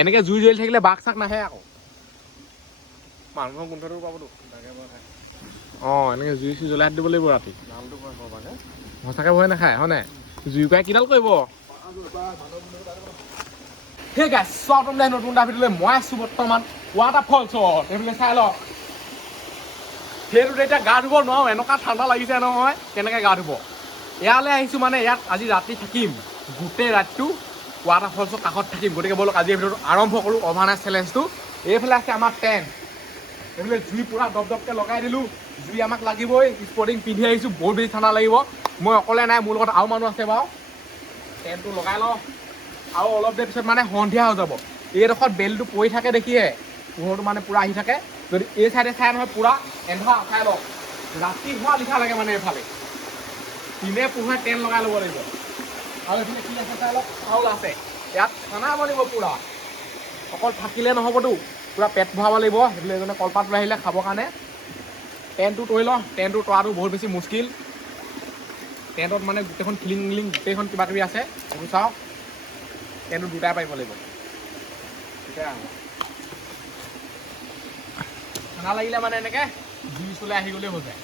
এনেকৈ জুই জ্বলি থাকিলে বাঘ চাক নাহে আকৌ মানুহৰ গোন্ধটো পাবতো অঁ এনেকৈ জুই চুই জ্বলাই দিব লাগিব ৰাতি সঁচাকৈ ভয় নাখায় হয় নাই জুই কুৰাই কিডাল কৰিব সেই গাইছ চোৱা তুমি নতুন এটা ভিডিঅ'লৈ মই আছোঁ বৰ্তমান ৱাটাৰফলছত এইফালে চাই লওক সেইটোত এতিয়া গা ধুব নোৱাৰোঁ এনেকুৱা ঠাণ্ডা লাগিছে নহয় কেনেকৈ গা ধুব ইয়ালৈ আহিছোঁ মানে ইয়াত আজি ৰাতি থাকিম গোটেই ৰাতিটো ৱাটাৰফলছৰ কাষত থাকিম গতিকে ব'লক আজি ভিডিঅ'টো আৰম্ভ কৰোঁ অভাৰনাইট চেলেঞ্জটো এইফালে আছে আমাৰ টেণ্ট এইফালে জুই পূৰা দপদপকৈ লগাই দিলোঁ জুই আমাক লাগিবই স্পৰ্টিং পিন্ধি আহিছোঁ বহুত বেছি ঠাণ্ডা লাগিব মই অকলে নাই মোৰ লগত আৰু মানুহ আছে বাৰু টেণ্টটো লগাই লওঁ আৰু অলপ দেৰি পিছত মানে সন্ধিয়া হৈ যাব এইডোখৰত বেলটো পৰি থাকে দেখিয়ে পোহৰটো মানে পূৰা আহি থাকে যদি এই চাইডে চাই নহয় পূৰা এন্ধাৰ চাই লওক ৰাতি হোৱা লিখা লাগে মানে এইফালে দিনে পোহৰে টেণ্ট লগাই ল'ব লাগিব আৰু এইফালে কি আছে চাই লওক চাউল আছে ইয়াত খানা বনিব পূৰা অকল থাকিলে নহ'বতো পূৰা পেট ভৰাব লাগিব সেইফালে এজনে কলপাত লৈ আহিলে খাবৰ কাৰণে টেণ্টটো তৰি লওঁ টেণ্টটো তৰাটো বহুত বেছি মুস্কিল টেণ্টত মানে গোটেইখন ফিলিং মিলিং গোটেইখন কিবা কিবি আছে এইবোৰ চাওক টেণ্টটো দুটাই পাৰিব লাগিব তেতিয়া খানা লাগিলে মানে এনেকৈ জুই চলাই আহি গ'লেই হৈ যায়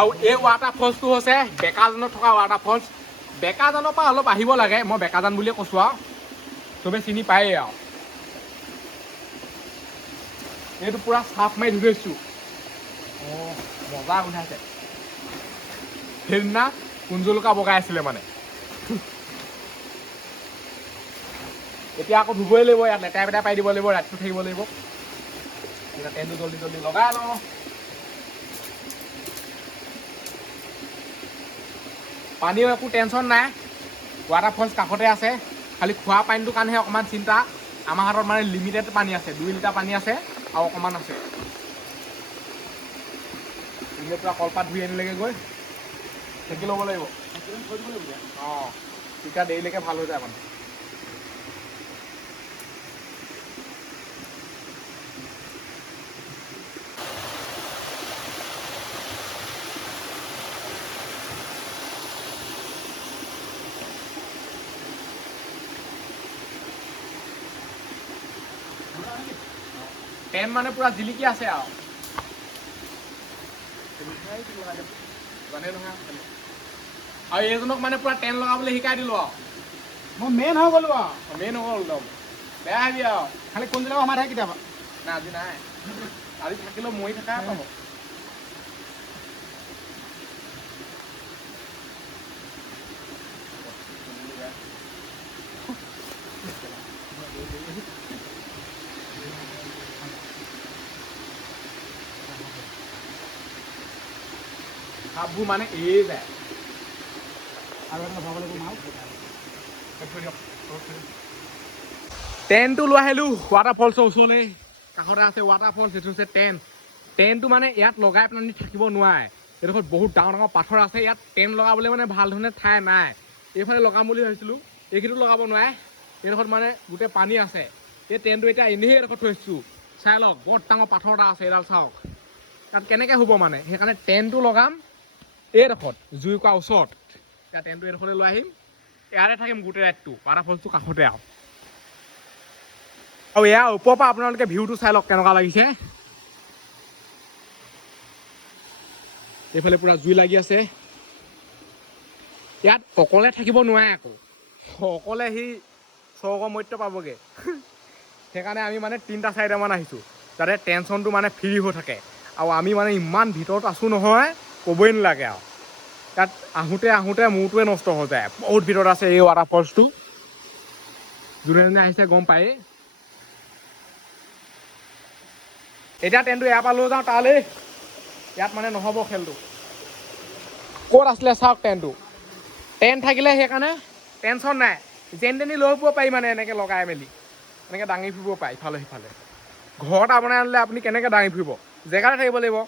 আৰু এই ৱাটাৰফলছটো হৈছে বেকাজানত থকা ৱাটাৰফলছ বেকাজানৰ পৰা অলপ আহিব লাগে মই বেকাজান বুলিয়ে কৈছোঁ আৰু চবেই চিনি পায়েই আৰু এইটো পূৰা চাফ মাৰি ধুই থৈছোঁ অঁ মজা গোন্ধাইছে সেইদিনা কুঞ্জলুকা বগাই আছিলে মানে এতিয়া আকৌ ধুবই লাগিব ইয়াত লেতেৰা পেটাই পাই দিব লাগিব ৰাতিটো থাকিব লাগিব এতিয়া টেণ্টটো জল্দি জল্দি লগাই লওঁ পানীও একো টেনশ্যন নাই ৱাটাৰফলছ কাষতে আছে খালি খোৱা পানীটোৰ কাৰণেহে অকণমান চিন্তা আমাৰ হাতত মানে লিমিটেড পানী আছে 2 লিটাৰ পানী আছে আৰু অকণমান আছে এতিয়া পূৰা কলপাত ধুই আনিলেগৈ গৈ ঢেকি ল'ব লাগিব অঁ তেতিয়া দেৰিলৈকে ভাল হৈ যায় মানে টেণ্ট মানে পূৰা জিলিকি আছে আৰু জানে নহয় আৰু এইজনক মানে পূৰা টেণ্ট লগাবলৈ শিকাই দিলোঁ আৰু মই মেইন হৈ গ'লোঁ আৰু মেইন হৈ গ'ল একদম বেয়া আহিবি আৰু খালি কোনজনে সোমাই থাকে কেতিয়াবা নাই আজি নাই আজি থাকিলেও মৰি থকাই পাব ভাববোৰ মানে এয়ে যায় আৰু এটা ভৰাব লাগিব মাছ টেণ্টটো লৈ আহিলোঁ ৱাটাৰফলছৰ ওচৰলৈ কাষতে আছে ৱাটাৰফলছ এইটো হৈছে টেণ্টটো মানে ইয়াত লগাই পেলাই থাকিব নোৱাৰে এইডোখৰত বহুত ডাঙৰ ডাঙৰ পাথৰ আছে ইয়াত টেণ্ট লগাবলৈ মানে ভাল ধৰণে ঠাই নাই এইফালে লগাম বুলি ভাবিছিলোঁ এইখিনিতো লগাব নোৱাৰে এইডোখৰত মানে গোটেই পানী আছে এই টেণ্টটো এতিয়া এনেই এইডোখৰত থৈছোঁ চাই লওক বৰ ডাঙৰ পাথৰ এটা আছে এইডাল চাওক তাত কেনেকৈ হ'ব মানে সেইকাৰণে টেণ্টটো লগাম এইডোখৰত জুই কৰা ওচৰত এতিয়া টেণ্টটো এইডোখৰলৈ লৈ আহিম ইয়াতে থাকিম গোটেই ৰাতিটো ৱাটাৰফলছটো কাষতে আৰু ইয়াৰ ওপৰৰ পৰা আপোনালোকে ভিউটো চাই লওক কেনেকুৱা লাগিছে এইফালে পূৰা জুই লাগি আছে ইয়াত অকলে থাকিব নোৱাৰে আকৌ অকলে সি স্বৰ্গ মৰ্ত্য পাবগৈ সেইকাৰণে আমি মানে 3-4টামান আহিছোঁ যাতে টেনশ্যনটো মানে ফ্ৰী হৈ থাকে আৰু আমি মানে ইমান ভিতৰত আছোঁ নহয় ক'বই নালাগে আৰু তাত আহোঁতে আহোঁতে মূৰটোৱে নষ্ট হৈ যায় বহুত ভিতৰত আছে এই ৱাটাৰফলছটো যোনে যোনে আহিছে গম পায়েই এতিয়া টেণ্টটো ইয়াৰ পৰা লৈ যাওঁ তালৈ ইয়াত মানে নহ'ব খেলটো ক'ত আছিলে চাওক টেণ্ট থাকিলে সেইকাৰণে টেনশ্যন নাই যেন তেনি লৈ ফুৰিব পাৰি মানে এনেকৈ লগাই মেলি এনেকৈ দাঙি ফুৰিব পাৰি ইফালে সিফালে ঘৰ এটা বনাই আনিলে আপুনি কেনেকৈ দাঙি ফুৰিব জেগাতে থাকিব লাগিব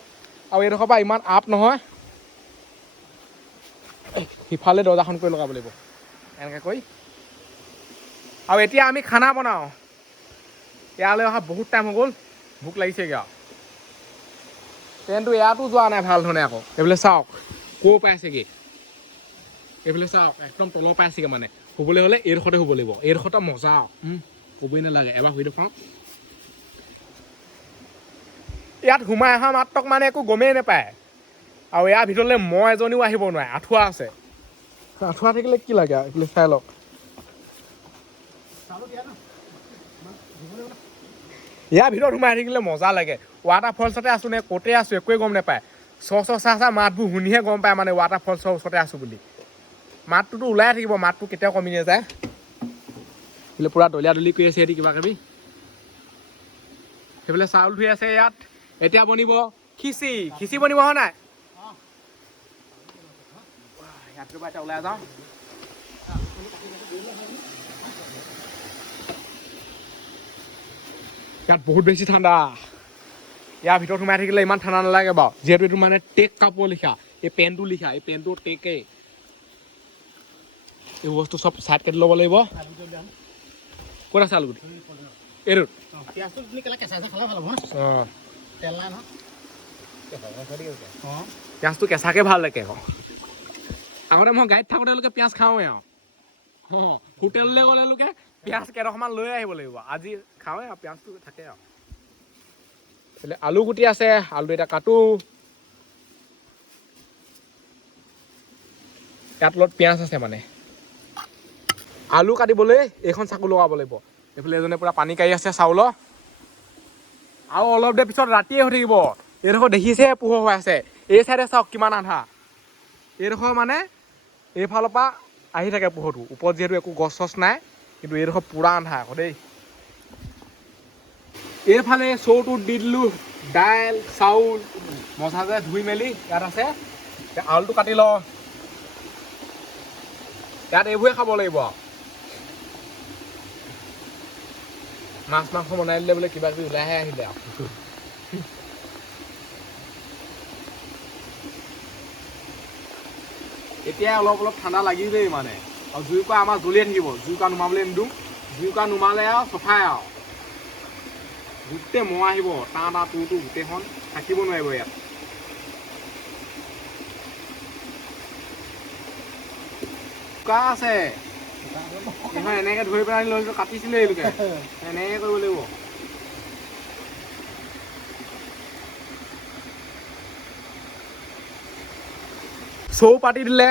আৰু এইডোখৰ পৰা ইমান আপ নহয় সিফালে দৰ্জাখন কৰি লগাব লাগিব এনেকৈ কৰি আৰু এতিয়া আমি খানা বনাওঁ ইয়ালৈ অহা বহুত টাইম হৈ গ'ল ভোক লাগিছেগৈ আৰু ট্ৰেইনটো ইয়াতো যোৱা নাই ভাল ধৰণে আকৌ এইফালে চাওক ক'ৰ পাইছেগৈ এইফালে চাওক একদম তলৰ পাইছেগৈ মানে শুবলৈ হ'লে এইডোখৰতে শুব লাগিব এইডোখৰতে মজা ক'বই নালাগে এবাৰ শুই দেখাওঁ ইয়াত সোমাই অহা মাত্ৰক মানে একো গমেই নাপায় আৰু ইয়াৰ ভিতৰলৈ মহ এজনীও আহিব নোৱাৰে আঁঠুৱা আছে আঁঠুৱা থাকিলে কি লাগে এইফালে চাই লওক ইয়াৰ ভিতৰত সোমাই থাকিলে মজা লাগে ৱাটাৰফলছতে আছোঁ নে ক'তে আছোঁ একোৱে গম নাপায় চাহ মাতবোৰ শুনিহে গম পায় মানে ৱাটাৰফলছৰ ওচৰতে আছোঁ বুলি মাতটোতো ওলাই থাকিব মাতটো কেতিয়াও কমি নাযায় সেইফালে পূৰা দলিয়া দলি কৰি আছে সিহঁতি কিবা কিবি সেইফালে চাউল ধুই আছে ইয়াত এতিয়া বনিব খিচি বনিব হয় নাই ইয়াত এতিয়া ওলাই যাওঁ ইয়াত বহুত বেছি ঠাণ্ডা ইয়াৰ ভিতৰত সোমাই থাকিলে ইমান ঠাণ্ডা নালাগে বাৰু যিহেতু এইটো মানে টেক কাপোৰ লিখা এই পেনটো লিখা এই পেনটো টেকেই এই বস্তু চব চাইড কাটি ল'ব লাগিব ক'ত আছে আলুগুটি এইটোত পিঁয়াজটো কেঁচাকৈ ভাল লাগে আকৌ আগতে মই গাড়ীত থাকোঁতে পিঁয়াজ খাওঁৱে আৰু হোটেললৈ গ'লে পিঁয়াজ কেইটকামান লৈ আহিব লাগিব আজি খাওঁৱে আৰু পিঁয়াজটো থাকে আৰু আলু গুটি আছে আলু এটা কাটো ইয়াত তলত পিঁয়াজ আছে মানে আলু কাটিবলৈ এইখন চাকু লগাব লাগিব এইফালে এজনে পূৰা পানী কাঢ়ি আছে চাউলৰ আৰু অলপ দেৰি পিছত ৰাতিয়ে হৈ থাকিব এইডোখৰ দেখিছে পোহৰ হৈ আছে এই চাইডে চাওক কিমান আন্ধা এইডোখৰ মানে এইফালৰ পৰা আহি থাকে পোহৰটো ওপৰত যিহেতু একো গছ চছ নাই কিন্তু এইডোখৰ পূৰা আন্ধা আকৌ দেই এইফালে চৌটোত দি দিলোঁ দাইল চাউল মজাকে ধুই মেলি ইয়াত আছে আলুটো কাটি লওঁ ইয়াত এইবোৰে খাব লাগিব মাছ মাংস বনাই দিলে বোলে কিবা কিবি ওলাইহে আহিলে আৰু এতিয়া অলপ ঠাণ্ডা লাগিবই মানে আৰু জুইকুৰা আমাৰ জ্বলিয়ে থাকিব জুইকুৰা নুমাবলৈ নিদিওঁ জুইকুৰা নুমালে আৰু চফাই আৰু গোটেই মহ আহিব টা তুৰটো গোটেইখন থাকিব নোৱাৰিব ইয়াত চোকা আছে এইখন এনেকৈ ধৰি পেলাই লৈছোঁ কাটিছিলে এইলোকে এনেকৈ কৰিব লাগিব চৌ পাতি দিলে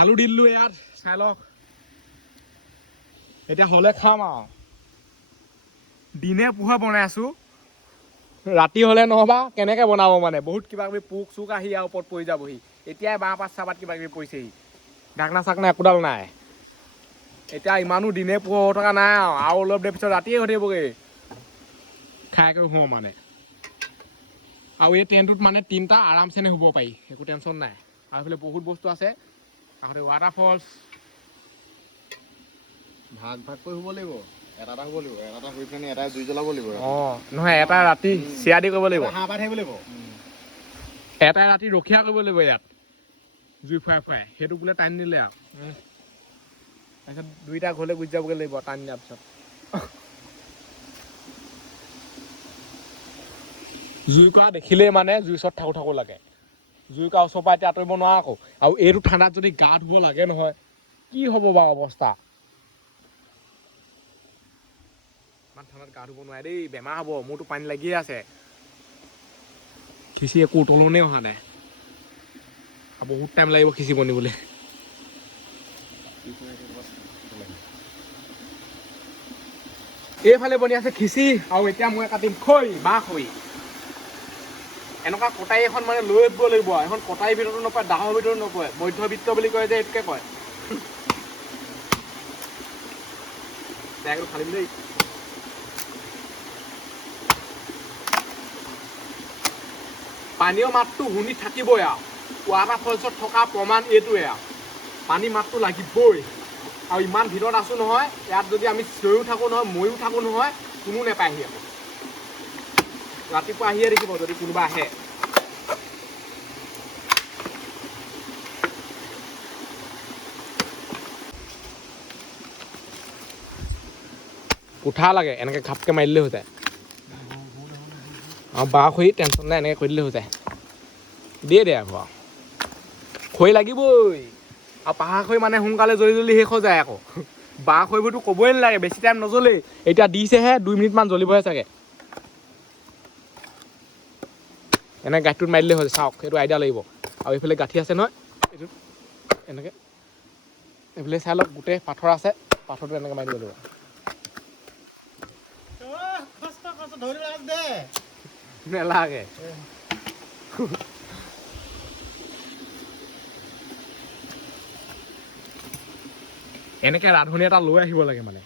আলু দি দিলোঁ ইয়াত চাই লওক এতিয়া হ'লে খাম আৰু দিনে পোহৰে বনাই আছোঁ ৰাতি হ'লে নহবা কেনেকৈ বনাব মানে বহুত কিবা কিবি পোক চোক আহি আৰু ওপৰত পৰি যাবহি এতিয়াই বাঁহ পাত চাহপাত কিবা কিবি পৰিছেহি ঢাকনা চাকনা একোডাল নাই এতিয়া ইমানো দিনে পোহৰ হৈ থকা নাই আৰু অলপ দেৰি পিছত ৰাতিয়ে হৈ থাকিবগৈ খাই কৰি শুওঁ মানে আৰু এই ট্ৰেইনটোত মানে তিনিটা আৰামছেনে শুব পাৰি একো টেনশ্যন নাই আৰু এইফালে বহুত বস্তু আছে আৰু ৱাটাৰফলছ ভাগ কৰি শুব লাগিব এটা শুব লাগিব এটা শুই পিনে এটাই জুই জ্বলাব লাগিব নহয় এটা ৰাতি চিৰা দি কৰিব লাগিব হাঁহ পাত থাকিব লাগিব এটাই ৰাতি ৰখীয়া কৰিব লাগিব ইয়াত জুই ফুৱাই সেইটো বোলে টাইম নিলে আৰু তাৰপিছত দুইটা ঘৰলৈ গুচি যাবগৈ লাগিব টাইম দিয়াৰ পিছত জুইকুৰা দেখিলেই মানে জুই ওচৰত থাকো লাগে জুইকুৰা ওচৰৰ পৰা এতিয়া আঁতৰিব নোৱাৰা আকৌ আৰু এইটো ঠাণ্ডাত যদি গা ধুব লাগে নহয় কি হ'ব বাৰু অৱস্থা ইমান ঠাণ্ডাত গা ধুব নোৱাৰে দেই বেমাৰ হ'ব মোৰতো পানী লাগিয়ে আছে খিচি একো উতলনে অহা নাই আৰু বহুত টাইম লাগিব খিচি বনিবলৈ এইফালে বনি আছে খিচি আৰু এতিয়া মই কাটিম বাঁহ খৰি এনেকুৱা কটাৰী এখন মানে লৈ আহিব লাগিব এখন কটাৰীৰ ভিতৰতো নপৰে দাহৰ ভিতৰতো নপৰে মধ্যবিত্ত বুলি কয় যে এইটোকে কয় ফালিম দেই পানীৰ মাতটো শুনি থাকিবই আৰু ৱাটাৰফলছত থকা প্ৰমাণ এইটোৱে আৰু পানী মাতটো লাগিবই আৰু ইমান ভিতৰত আছোঁ নহয় ইয়াত যদি আমি চিঞৰিও থাকোঁ নহয় ময়ো থাকোঁ নহয় কোনো নাপায়হি আকৌ ৰাতিপুৱা আহিয়ে দেখিব যদি কোনোবা আহে উঠা লাগে এনেকৈ ঘাপকৈ মাৰি দিলে হৈ যায় আৰু বাঁহ খৰি টেনশ্যন নাই এনেকৈ কৰি দিলে হৈ যায় দিয়ে আকৌ খৰি লাগিবই আৰু পাহাৰ খৰি মানে সোনকালে জ্বলি জ্বলি শেষ হৈ যায় আকৌ বাঁহ খৰিবোৰতো ক'বই নালাগে বেছি টাইম নজ্বলেই এতিয়া দিছেহে 2 মিনিটমান জ্বলিবহে চাগে এনেকৈ গাঁঠিটোত মাৰি দিলে হৈ চাওক সেইটো আইডিয়া লাগিব আৰু এইফালে গাঁঠি আছে নহয় এইটো এনেকৈ এইফালে চাই লওক গোটেই পাথৰ আছে পাথৰটো এনেকৈ মাৰি দিব লাগিব নেলাগে এনেকৈ ৰান্ধনি এটা লৈ আহিব লাগে মানে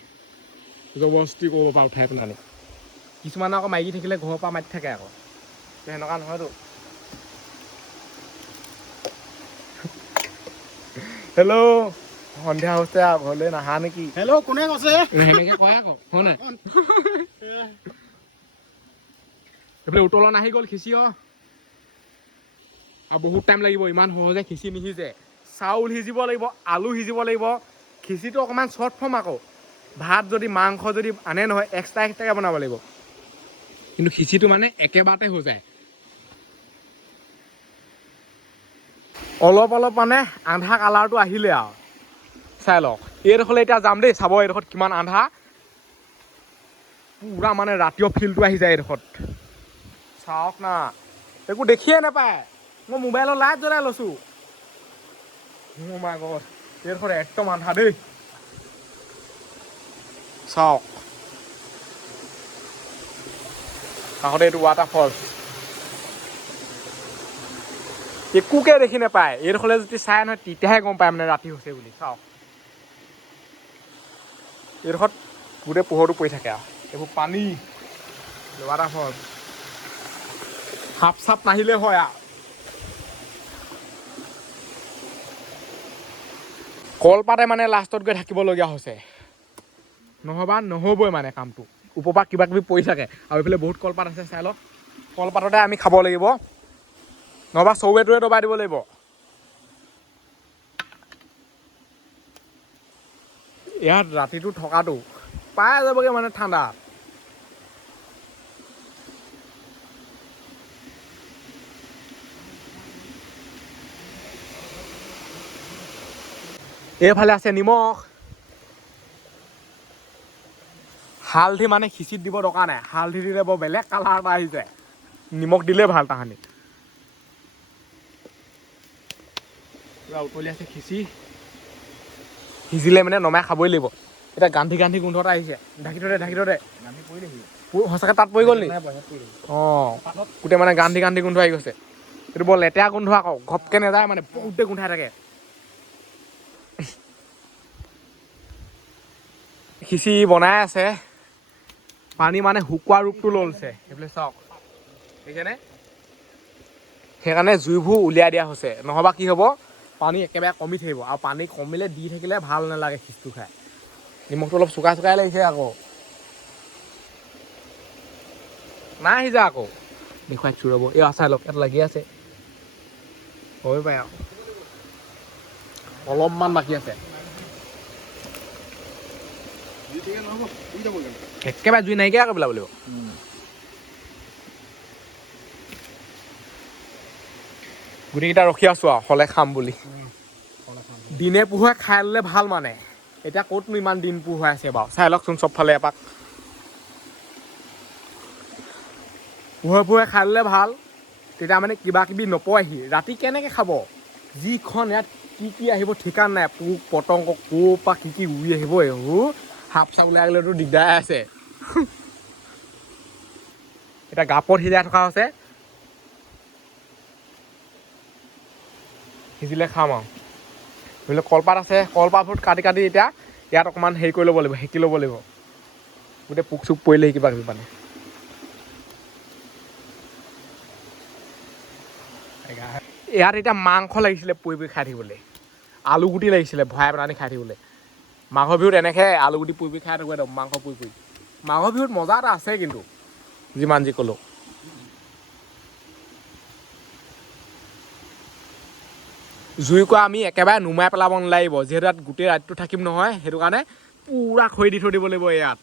জবৰদস্তি কৰিব পৰা উঠাই পেলাই কিছুমানে আকৌ মাইকী থাকিলে ঘৰৰ পৰা মাতি থাকে আকৌ সেনেকুৱা নহয়তো হেল্ল' সন্ধিয়া হৈছে আৰু ঘৰলৈ নাহা নেকি হেল্ল' কোনে কৈছে সেনেকৈ কয় আকৌ হয় নাই এইফালে উতলন আহি গ'ল খিচিৰি আৰু বহুত টাইম লাগিব ইমান সহজে খিচিৰি নিসিজে চাউল সিজিব লাগিব আলু সিজিব লাগিব খিচিৰিটো অকণমান শ্বৰ্ট ফৰ্ম আকৌ ভাত যদি মাংস যদি আনে নহয় এক্সট্ৰাকৈ বনাব লাগিব কিন্তু খিচিৰিটো মানে একেবাৰতে হৈ যায় অলপ অলপ মানে আন্ধা কালাৰটো আহিলে আৰু চাই লওক এইডোখৰলৈ এতিয়া যাম দেই চাব এইডোখৰত কিমান আন্ধা পুৰা মানে ৰাতিও ফিলটো আহি যায় এইডোখৰত চাওক না একো দেখিয়ে নাপায় মই মোবাইলৰ লাইট জ্বলাই লৈছোঁ এইডোখৰত একদম আন্ধা দেই চাওক কাষতে এইটো ৱাটাৰফল একোকে দেখি নাপায় এইডোখৰলৈ যদি চাই নহয় তেতিয়াহে গম পায় মানে ৰাতি হৈছে বুলি চাওক এইডোখৰত গোটেই পোহৰটো পৰি থাকে আৰু এইবোৰ পানী ৱাটাৰফল সাপ চাপ নাহিলে হয় আৰু কলপাতে মানে লাষ্টত গৈ থাকিবলগীয়া হৈছে নহ'বা নহ'বই মানে কামটো ওপৰৰ পৰা কিবা কিবি পৰি থাকে আৰু এইফালে বহুত কলপাত আছে চাই লওক কলপাততে আমি খাব লাগিব নহ'বা চৌৱেটোৱে দবাই দিব লাগিব ইয়াত ৰাতিটো থকাটো পাই যাবগৈ মানে ঠাণ্ডা এইফালে আছে নিমখ হালধি মানে খিচিৰিত দিব দৰকাৰ নাই হালধি দিলে বৰ বেলেগ কালাৰ এটা আহি যায় নিমখ দিলে ভাল তাহানি পুৰা উতলি আছে খিচিৰি সিজিলে মানে নমাই খাবই লাগিব এতিয়া গান্ধি গান্ধি গোন্ধ এটা আহিছে ঢাকি থৈ দে সঁচাকৈ তাত পৰি গ'ল নি অঁ গোটেই মানে গান্ধি গান্ধি গোন্ধ আহি গৈছে এইটো বৰ লেতেৰা গোন্ধ আকৌ ঘপকৈ নাযায় মানে বহুতে গোন্ধাই থাকে খিচিৰি বনাই আছে পানী মানে শুকোৱা ৰূপটো লৈছে সেইফালে চাওক দেখিছেনে সেইকাৰণে জুইবোৰ উলিয়াই দিয়া হৈছে নহ'বা কি হ'ব পানী একেবাৰে কমি থাকিব আৰু পানী কমিলে দি থাকিলে ভাল নালাগে খিচিৰিটো খাই নিমখটো অলপ চুকাই চুকাই লাগিছে আকৌ নাই সিজা আকৌ দেখুৱাইছোঁ ৰ'ব এই চাই লওক ইয়াত লাগি আছে হ'ব পাৰে আৰু অলপমান বাকী আছে একেবাৰে জুই নাইকিয়া কৰি পেলাব লাগিব গোটেইকেইটা ৰখি আছোঁ আৰু হ'লে খাম বুলি দিনে পোহৰে খাই ল'লে ভাল মানে এতিয়া ক'তনো ইমান দিন পোহৰাই আছে বাৰু চাই লওকচোন চবফালে এপাক পোহৰে পোহৰে খাই ল'লে ভাল তেতিয়া মানে কিবা কিবি নপৰেহি ৰাতি কেনেকৈ খাব যিখন ইয়াত কি কি আহিব ঠিকান নাই পোক পতংগ ক'ৰ পৰা কি কি উৰি আহিব এইবোৰ সাপ চাপ ওলাই গ'লেতো দিগদাৰ আছে এতিয়া গাপত সিজাই থকা হৈছে সিজিলে খাম আৰু ধৰি লওক কলপাত আছে কলপাতবোৰ কাটি কাটি এতিয়া ইয়াত অকণমান হেৰি কৰি ল'ব লাগিব সেকি ল'ব লাগিব গোটেই পোক চোক পৰিলে কিবা কিবি মানে ইয়াত এতিয়া মাংস লাগিছিলে পুৰি পুৰি খাই থাকিবলৈ আলু গুটি লাগিছিলে ভৰাই পেলাই খাই থাকিবলৈ মাঘৰ বিহুত এনেকৈ আলু গুটি পুৰি পুৰি খাই থাকোঁ একদম মাংস পুৰি পুৰি মাঘৰ বিহুত মজা এটা আছে কিন্তু যিমান যি ক'লোঁ জুইকুৰা আমি একেবাৰে নুমাই পেলাব নালাগিব যিহেতু ইয়াত গোটেই ৰাতিটো থাকিম নহয় সেইটো কাৰণে পুৰা খৰি দি থৈ দিব লাগিব ইয়াত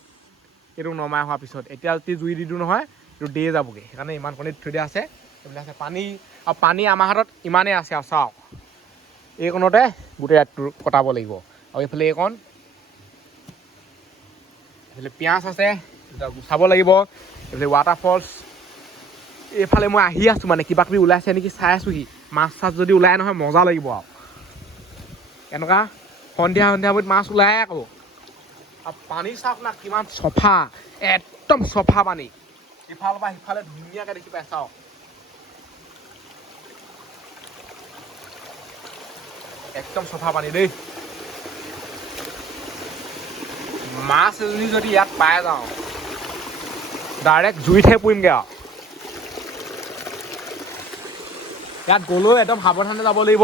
এইটো নমাই হোৱাৰ পিছত এতিয়া যদি জুই দি দিওঁ নহয় এইটো দিয়ে যাবগৈ সেইকাৰণে ইমান কণী থৈ দিয়া আছে এইবিলাক আছে পানী আৰু পানী আমাৰ হাতত ইমানেই আছে আৰু চাওক এইকণতে গোটেই ৰাতিটো কটাব লাগিব আৰু এইফালে এইকণ এইফালে পিঁয়াজ আছে গুচাব লাগিব এইফালে ৱাটাৰফলছ এইফালে মই আহি আছোঁ মানে কিবা কিবি ওলাইছে নেকি চাই আছোঁহি মাছ চাছ যদি ওলাই নহয় মজা লাগিব আৰু এনেকুৱা সন্ধিয়া সময়ত মাছ ওলাই আকৌ আৰু পানী চাওক না কিমান চফা একদম চফা পানী ইফালৰ পৰা সিফালে ধুনীয়াকৈ দেখি পাই চাওক একদম চফা পানী দেই মাছ এজনী যদি ইয়াত পাই যাওঁ ডাইৰেক্ট জুইতহে পুৰিমগৈ আৰু ইয়াত গ'লেও একদম সাৱধানে যাব লাগিব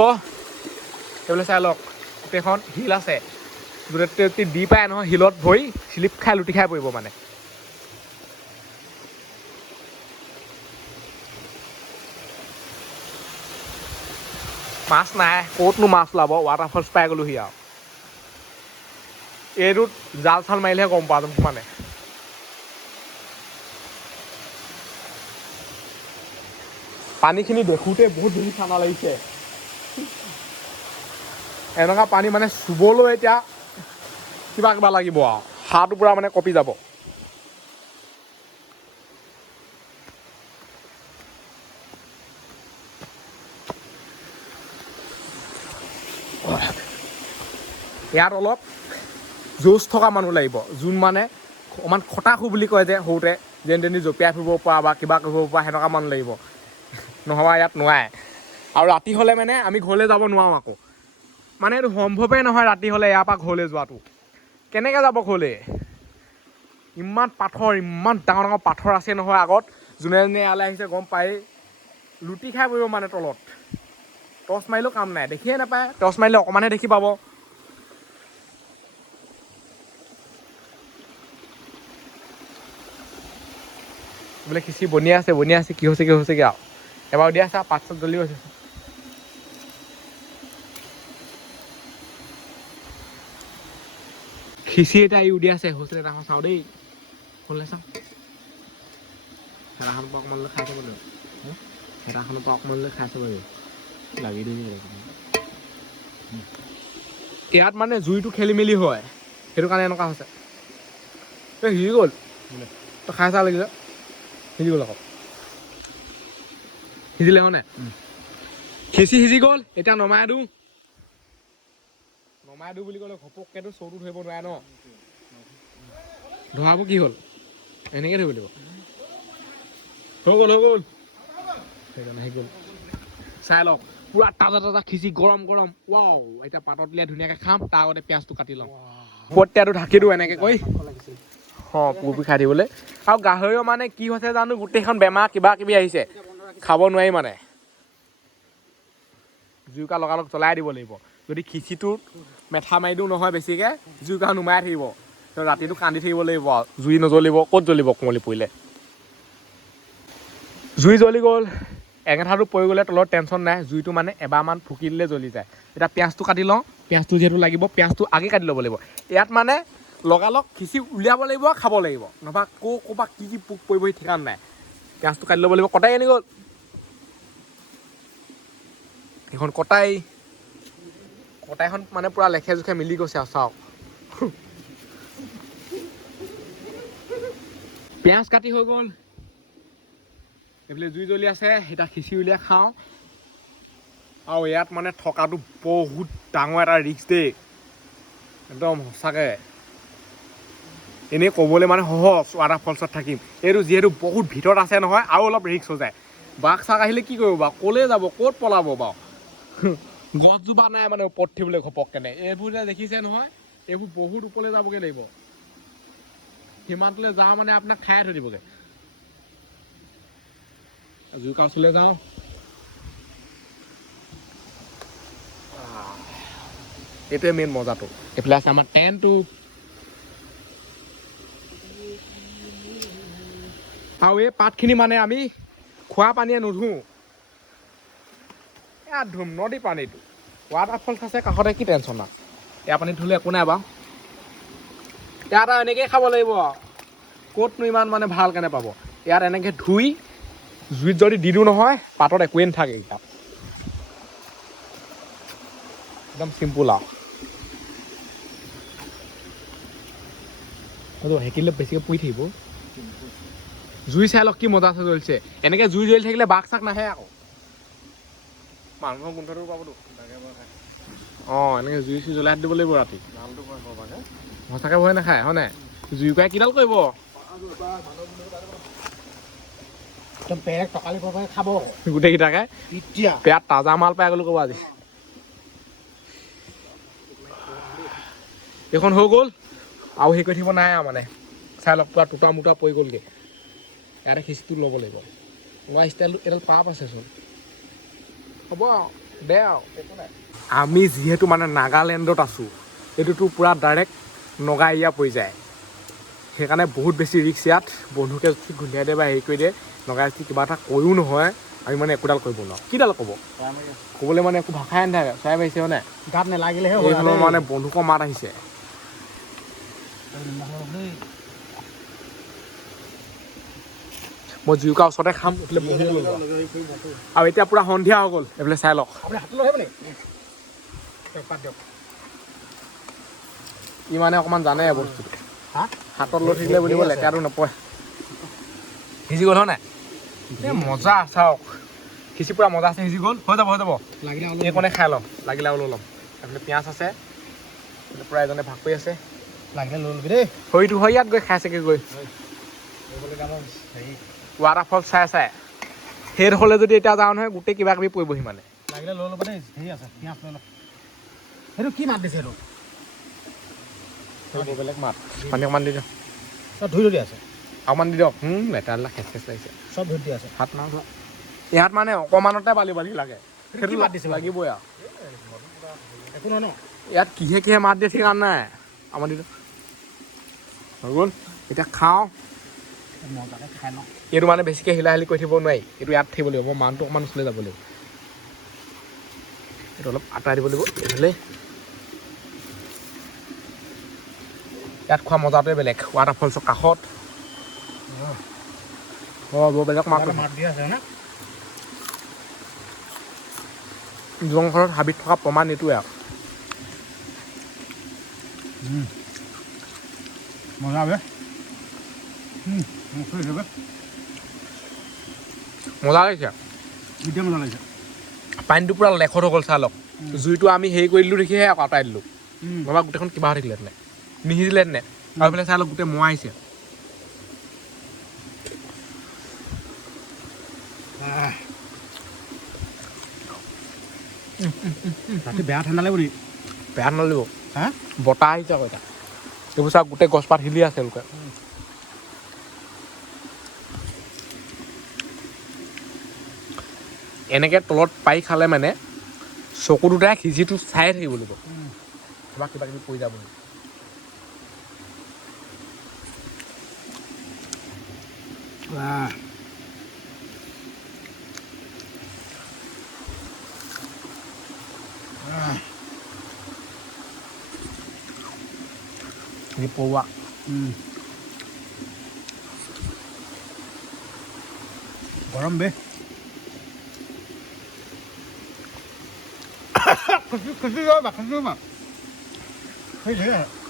সেইবিলাক চাই লওক গোটেইখন শিল আছে গোটেই দি পায় নহয় শিলত ভৰি শ্লিপ খাই লুটি খাই পৰিব মানে মাছ নাই ক'তনো মাছ ওলাব ৱাটাৰফলছ পাই গ'লোহি আৰু এইটোত জাল চাল মাৰিলেহে গম পোৱা যাব মানে পানীখিনি দেখোঁতে বহুত ধুনী ঠাণ্ডা লাগিছে এনেকুৱা পানী মানে চুবলৈ এতিয়া কিবা কিবা লাগিব আৰু হাতটো পূৰা মানে কঁপি যাব ইয়াত অলপ জোচ থকা মানুহ লাগিব যোন মানে অকণমান খটাখু বুলি কয় যে সৰুতে যেন তেনি জঁপিয়াই ফুৰিব পৰা বা কিবা কৰিব পৰা সেনেকুৱা মানুহ লাগিব নহ'বা ইয়াত নোৱাৰে আৰু ৰাতি হ'লে মানে আমি ঘৰলৈ যাব নোৱাৰোঁ আকৌ মানে এইটো সম্ভৱেই নহয় ৰাতি হ'লে ইয়াৰ পৰা ঘৰলৈ যোৱাটো কেনেকৈ যাব ঘৰলৈ ইমান পাথৰ ইমান ডাঙৰ ডাঙৰ পাথৰ আছে নহয় আগত যোনে যোনে ইয়ালৈ আহিছে গম পায় লুটি খাই পৰিব মানে তলত টৰ্চ মাৰিলেও কাম নাই দেখিয়ে নাপায় টৰ্চ মাৰিলে অকণমানহে দেখি পাব বোলে খিচি বনিয়াই আছে কি হৈছেগৈ আৰু এবাৰ দিয়া আছে পাত চাত জ্বলি গৈছে খিচি এটা উলিয়াই আছে হৈছিলে এটা চাওঁ দেই শুনিলে চাওঁ হেৰাখনৰ পৰা অকণমান লৈ খাই চাব লাগিব হেৰাখনৰ পৰা অকণমান লৈ খাই চাব লাগিব লাগি দিব ইয়াত মানে জুইটো খেলি মেলি হয় সেইটো কাৰণে এনেকুৱা হৈছে এই সিজি গ'ল তই খাই চা লাগিলে সিজি গ'ল আকৌ সিজিলে মানে খিচি সিজি গ'ল এতিয়া নমাই দিওঁ বুলি ক'লে ঘপককেতো চৌটো ধৰিব নোৱাৰে ন ধৰাবোৰ কি হ'ল এনেকৈ ধৰিব লাগিব হৈ গ'ল সেইকাৰণে আহি গ'ল চাই লওক পুৰা তাজা খিচি গৰম ৱাও এতিয়া পাতত উলিয়াই ধুনীয়াকৈ খাম তাৰ আগতে পিঁয়াজটো কাটি লওঁ পতিয়াটো ঢাকি দিওঁ এনেকৈ কৈ পুৰি খাই দিবলৈ আৰু গাহৰিও মানে কি হৈছে জানো গোটেইখন বেমাৰ কিবা কিবি আহিছে খাব নোৱাৰি মানে জুইকা লগালগ জ্বলাই দিব লাগিব যদি খিচিটো মেঠা মাৰি দিওঁ নহয় বেছিকৈ জুইকা নুমাই থাকিব ৰাতিটো কান্দি থাকিব লাগিব জুই নজ্বলিব ক'ত জ্বলিব কুঁৱলী পৰিলে জুই জ্বলি গ'ল এঙেঠাটো পৰি গ'লে তলত টেনশ্যন নাই জুইটো মানে এবাৰমান ফুকি দিলে জ্বলি যায় এতিয়া পিঁয়াজটো কাটি লওঁ পিঁয়াজটো যিহেতু লাগিব পিঁয়াজটো আগে কাটি ল'ব লাগিব ইয়াত মানে লগালগ খিচি উলিয়াব লাগিব খাব লাগিব নহবা ক'ৰবাত কি পোক পৰিব ঠিকান নাই পিঁয়াজটো কাটি ল'ব লাগিব কটাই আনি গ'ল সেইখন কটাইখন মানে পূৰা লেখে জোখে মিলি গৈছে আৰু চাওক পিঁয়াজ কাটি হৈ গ'ল এইফালে জুই জ্বলি আছে এতিয়া খিচি উলিয়াই খাওঁ আৰু ইয়াত মানে থকাটো বহুত ডাঙৰ এটা ৰিস্ক দেই একদম সঁচাকৈ এনেই ক'বলৈ মানে সহজ ৱাটাৰফলছত থাকিম এইটো যিহেতু বহুত ভিতৰত আছে নহয় আৰু অলপ ৰিস্ক হৈ যায় বাঘ চাঘ আহিলে কি কৰিব বাৰু ক'লৈ যাব ক'ত পলাব বাৰু গছজোপা নাই মানে ওপৰত উঠিবলৈ ঘপককেনে এইবোৰ যে দেখিছে নহয় এইবোৰ বহুত ওপৰলৈ যাবগৈ লাগিব সীমান্তলৈ যাওঁ মানে আপোনাক খাই থৈ দিবগৈ জুইকা ওচৰলৈ যাওঁ এইটোৱে মেইন মজাটো এইফালে আছে আমাৰ টেণ্টটো আৰু এই পাতখিনি মানে আমি খোৱা পানীয়ে নুধুওঁ ইয়াত ধুম নদী পানীটো ৱাটাৰফলছ আছে কাষতে কি টেনশ্যন নাই ইয়াৰ পানীত ধুলে একো নাই বাৰু ইয়াত আৰু এনেকৈয়ে খাব লাগিব আৰু ক'তনো ইমান মানে ভাল কেনে পাব ইয়াত এনেকৈ ধুই জুইত যদি দি দিওঁ নহয় পাতত একোৱেই নাথাকে ইয়াত একদম চিম্পুল আৰু সেইকিলে বেছিকৈ পুৰি থাকিব জুই চাই লওক কি মজা জ্বলিছে এনেকৈ জুই জ্বলি থাকিলে বাঘ চাক নাহে আকৌ মানুহৰ গোন্ধটো পাবতো এনেকৈ জুই চুই জ্বলাই দিব লাগিব ৰাতি সঁচাকৈ ভয় নাখায় হয় নাই জুই কুৰাই কিডাল কৰিব টকালি খাব গোটেইকেইটাকে পেয়াত তাজা মাল পাই গ'লো ক'ব আজি এইখন হৈ গ'ল আৰু হেৰি কৰি থাকিব নাই আৰু মানে চাই লওক পুৰা টুটা মুটা পৰি গ'লগৈ ইয়াতে খিচিটো ল'ব লাগিব লোৱা ষ্টাইলটো এডাল পাপ আছে চোন হ'ব আৰু দে আৰু আমি যিহেতু মানে নাগালেণ্ডত আছোঁ এইটোতো পূৰা ডাইৰেক্ট নগা এৰিয়া পৰি যায় সেইকাৰণে বহুত বেছি ৰিক্স ইয়াত বন্ধুকে ঠিক গোন্ধাই দিয়ে বা হেৰি কৰি দিয়ে নগাই যদি কিবা এটা কৈও নহয় আমি মানে একোডাল কৰিব নোৱাৰোঁ কিডাল ক'ব ক'বলৈ মানে একো ভাষাই নাথাকে চৰাই মাৰিছে মানে গাত নেলাগিলেহে এইখনৰ মানে বন্ধুকৰ মাত আহিছে মই জুইকাৰ ওচৰতে খাম উঠিলে বহি ল'লো আৰু এতিয়া পূৰা সন্ধিয়া হৈ গ'ল এইফালে চাই লওক ই মানে অকণমান জানে বস্তুটো হাতত লৈ থাকিলে বুলিব লেতেৰাটো নপৰে সিজি গ'ল হয় নাই এই মজা চাওক খিচি পূৰা মজা আছে সিজি গ'ল হৈ যাব এইকণে খাই ল'ম লাগিলে আৰু লৈ ল'ম এইফালে পিঁয়াজ আছে পূৰা এজনে ভাগ কৰি আছে লাগিলে লৈ ল'বি দেই হয়তো হয় ইয়াত গৈ খাইছেগৈ গৈ ৱাটাৰফল চাই সেইডোখৰলৈ যদি এতিয়া যাওঁ নহয় গোটেই কিবা কিবি পৰিবহি মানে লাগিলে লৈ ল'ব দেই হেৰি আছে পিঁয়াজ লৈ ল'ব সেইটো কি মাত দিছে সেইটো বেলেগ মাত পানী অকণমান দি দিয়ক চব ধুই ধৰি আছে অকণমান দি দিয়ক লেতেৰা খেচ খেচ লাগিছে চব ধুই দি আছে হাত নাই ধোৱা ইয়াত মানে অকণমানতে বালি লাগে সেইটো মাত দিছে লাগিবই আৰু একো নহয় ন ইয়াত কিহে মাত দিয়ে ঠিক নাই আমাৰ দি হৈ গ'ল এতিয়া খাওঁ মজাকৈ খাই লওঁ এইটো মানে বেছিকৈ হিলা হিলি কৰি থাকিব নোৱাৰি এইটো ইয়াত থাকিব লাগিব মই মানুহটো অকণমান ওচৰলৈ যাব লাগিব এইটো অলপ আঁতৰাই দিব লাগিব এইফালে ইয়াত খোৱা মজাটোৱে বেলেগ ৱাটাৰফলছৰ কাষত বৰ বেলেগ মাত দি আছে না জংঘলত হাবিত থকা প্ৰমাণ এইটোৱে আৰু মজা বে মজা লাগিছে এতিয়া মজা লাগিছে পানীটো পূৰা লেখত হৈ গ'ল চাই লওক জুইটো আমি হেৰি কৰি দিলোঁ দেখিহে আকৌ আঁতৰাই দিলোঁ নহ'বা গোটেইখন কিবা হৈ থাকিলে তেনে নিসিজিলে তেনে আৰু এইফালে চাই লওক গোটেই মোৱা আহিছে ৰাতি বেয়া ঠাণ্ডা লাগিব নেকি বেয়া নলিব হা বতাহ আহিছে আকৌ এতিয়া এইবোৰ চাওক গোটেই গছপাত হিলি আছে লোকে এনেকৈ তলত পাৰি খালে মানে চকু দুটাই খিচিটো চায়ে থাকিব লাগিব কিবা কিবা কিবি পৰি যাব পৰুৱা গৰম বে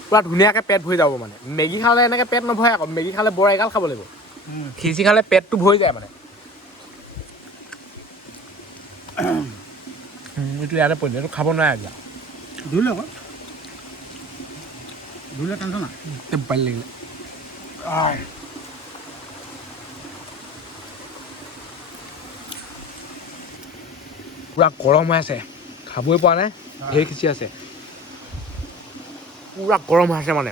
পূৰা ধুনীয়াকৈ পেট ভৰি যাব মানে মেগী খালে এনেকৈ পেট নভৰে আকৌ মেগী খালে বৰ এগাল খাব লাগিব খিচি খালে পেটটো ভৰি যায় মানে এইটো ইয়াতে পৰিলে এইটো খাব নোৱাৰে এতিয়া ধুলে আকৌ ধুলে টেনশ্যন নাই পানী লাগিলে পূৰা গৰম হৈ আছে খাবই পৰা নাই ঢেৰ খিচি আছে পূৰা গৰম হৈ আছে মানে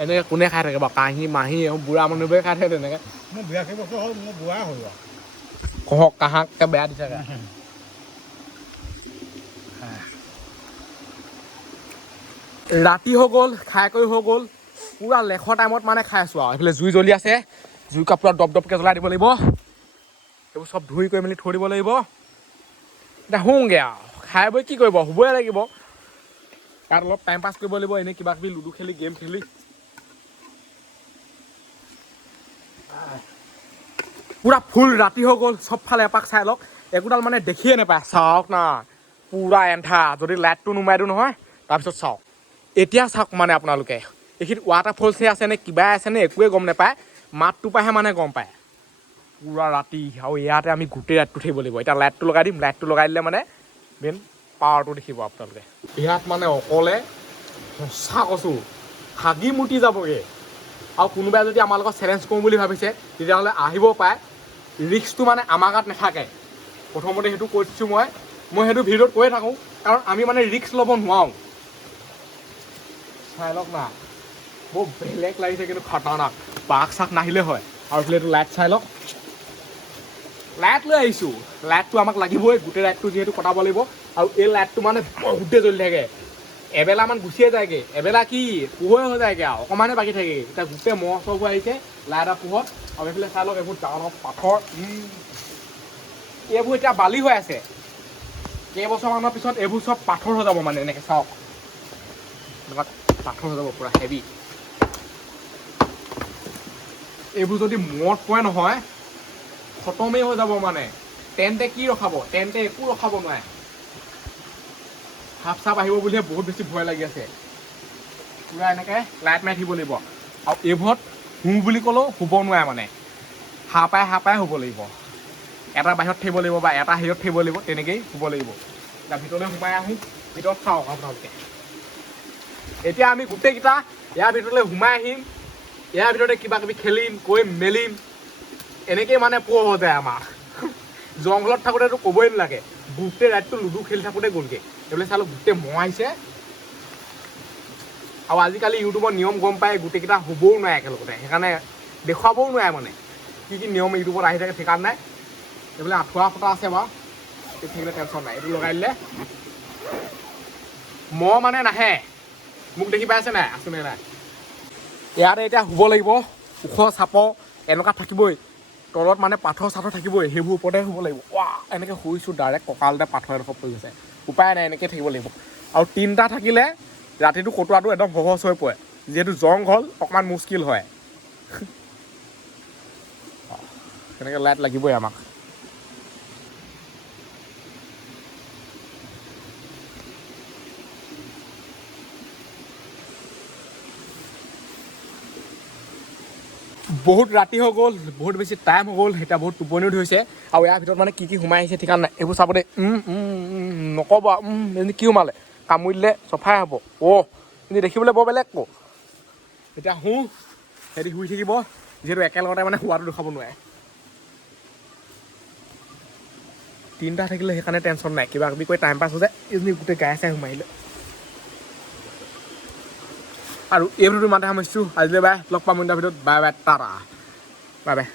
এনেকৈ কোনে খাই থাকে বাৰু কাঁহী মাহী বুঢ়া মানুহবোৰে খাই থাকে তেনেকৈ মোৰ 82 বছৰ হ'ল মোৰ বুঢ়া হ'ল আৰু কহক কাহাককৈ বেয়া দি থাকে ৰাতি হৈ গ'ল খাই কৰি হৈ গ'ল পূৰা লেখৰ টাইমত মানে খাই আছোঁ আৰু এইফালে জুই জ্বলি আছে জুই কাপোৰত দপ দপকৈ জ্বলাই দিব লাগিব এইবোৰ চব ধুই কৰি মেলি থৈ দিব লাগিব এতিয়া শুওঁগৈ আৰু খাই বৈ কি কৰিব শুবই লাগিব তাত অলপ টাইম পাছ কৰিব লাগিব এনেই কিবা কিবি লুডু খেলি গেম খেলি পুৰা ফুল ৰাতি হৈ গ'ল চবফালে এপাক চাই লওক একোডাল মানে দেখিয়ে নাপায় চাওক না পুৰা এন্ধাৰ যদি লাইটটো নুমাই দিওঁ নহয় তাৰপিছত চাওক এতিয়া চাওক মানে আপোনালোকে এইখিনিত ৱাটাৰফলছে আছে নে কিবা আছে নে একোৱে গম নাপায় মাতটো পাইহে মানে গম পায় পুৰা ৰাতি আৰু ইয়াতে আমি গোটেই ৰাতিটো থাকিব লাগিব এতিয়া লাইটটো লগাই দিম লাইটটো লগাই দিলে মানে মেইন পাৱাৰটো দেখিব আপোনালোকে ইয়াত মানে অকলে সঁচা কৈছোঁ হাগি মুতি যাবগৈ আৰু কোনোবাই যদি আমাৰ লগত চেলেঞ্জ কৰোঁ বুলি ভাবিছে তেতিয়াহ'লে আহিব পাৰে ৰিস্কটো মানে আমাৰ গাত নাথাকে প্ৰথমতে সেইটো কৈ দিছোঁ মই সেইটো ভিডিঅ'ত কৈয়ে থাকোঁ কাৰণ আমি মানে ৰিস্ক ল'ব নোৱাৰোঁ চাই লওক না বৰ বেলেগ লাগিছে কিন্তু খতৰনাক বাঘ চাক নাহিলে হয় আৰু এইটো লাইট চাই লওক লাইট লৈ আহিছোঁ লাইটটো আমাক লাগিবই গোটেই লাইটটো যিহেতু কটাব লাগিব আৰু এই লাইটটো মানে বহুতেই জ্বলি থাকে এবেলামান গুচিয়ে যায়গৈ এবেলা কি পোহৰে হৈ যায়গৈ আৰু অকণমানে বাকী থাকে এতিয়া গোটেই মহ চহবোৰ আহিছে লাইটৰ পোহৰত আৰু এইফালে চাই লওক এইবোৰ ডাঙৰ পাথৰ এইবোৰ এতিয়া বালি হৈ আছে কেইবছৰমানৰ পিছত এইবোৰ চব পাথৰ হৈ যাব মানে এনেকৈ চাওক এনেকুৱা পাথৰ হৈ যাব পুৰা হেভি এইবোৰ যদি মদ পৰে নহয় খতমেই হৈ যাব মানে টেণ্টে কি ৰখাব টেণ্টে একো ৰখাব নোৱাৰে সাপ চাপ আহিব বুলিহে বহুত বেছি ভয় লাগি আছে পুৰা এনেকৈ লাইট মাৰি থাকিব লাগিব আৰু এইবোৰত শুওঁ বুলি ক'লেও শুব নোৱাৰে মানে হাঁহ পাই শুব লাগিব এটা বাহিৰত থাকিব লাগিব বা এটা হেৰিয়ত থাকিব লাগিব তেনেকৈয়ে শুব লাগিব এতিয়া ভিতৰলৈ সোমাই আহোঁ ভিতৰত চাওক আপোনালোকে এতিয়া আমি গোটেইকেইটা ইয়াৰ ভিতৰলৈ সোমাই আহিম ইয়াৰ ভিতৰতে কিবা কিবি খেলিম কৰিম মেলিম এনেকেই মানে পোহ হৈ যায় আমাৰ জংঘলত থাকোঁতেতো ক'বই নালাগে গোটেই ৰাতিটো লুডু খেলি থাকোঁতে গ'লগৈ এইবিলাক চালোঁ গোটেই মহ আহিছে আৰু আজিকালি ইউটিউবৰ নিয়ম গম পাই গোটেইকেইটা শুবও নোৱাৰে একেলগতে সেইকাৰণে দেখুৱাবও নোৱাৰে মানে কি নিয়ম ইউটিউবত আহি থাকে ঠিকান নাই এইবিলাক আঁঠুৱা ফটা আছে বাৰু এইটো থাকিলে টেনশ্যন নাই এইটো লগাই দিলে মহ মানে নাহে মোক দেখি পাইছে নাই আছোঁ নে নাই ইয়াতে এতিয়া শুব লাগিব ওখ চাপৰ এনেকুৱা থাকিবই তলত মানে পাথৰ চাথৰ থাকিবই সেইবোৰ ওপৰতে শুব লাগিব এনেকৈ শুইছোঁ ডাইৰেক্ট কঁকালতে পাথৰ এডোখৰ পৰি গৈছে উপায় নাই এনেকৈ থাকিব লাগিব আৰু তিনিটা থাকিলে ৰাতিটো কটোৱাটো একদম সহজ হৈ পৰে যিহেতু জংঘল অকণমান মুস্কিল হয় এনেকৈ লাইট লাগিবই আমাক বহুত ৰাতি হৈ গ'ল বহুত বেছি টাইম হৈ গ'ল এতিয়া বহুত টোপনিও ধৰিছে আৰু ইয়াৰ ভিতৰত মানে কি সোমাই আহিছে ঠিকান নাই এইবোৰ চাব দেই নক'ব এনে কি সোমালে কামুৰিলে চফাই হ'ব কিন্তু দেখিবলৈ বৰ বেলেগ এতিয়া সিহঁতি শুই থাকিব যিহেতু একেলগতে মানে শুৱাটো দেখাব নোৱাৰে তিনিটা থাকিলে সেইকাৰণে টেনশ্যন নাই কিবা কিবি কৰি টাইম পাছ হৈ যায় এইজনী গোটেই গায়ে চাই সোমাই আহিলে আৰু এই ভিডিঅ'টো ইমানতে সামৰিছোঁ আজিলৈ বাই লগ পাম ইণ্টাৰ ভিডিঅ'ত বাই টাটা বাই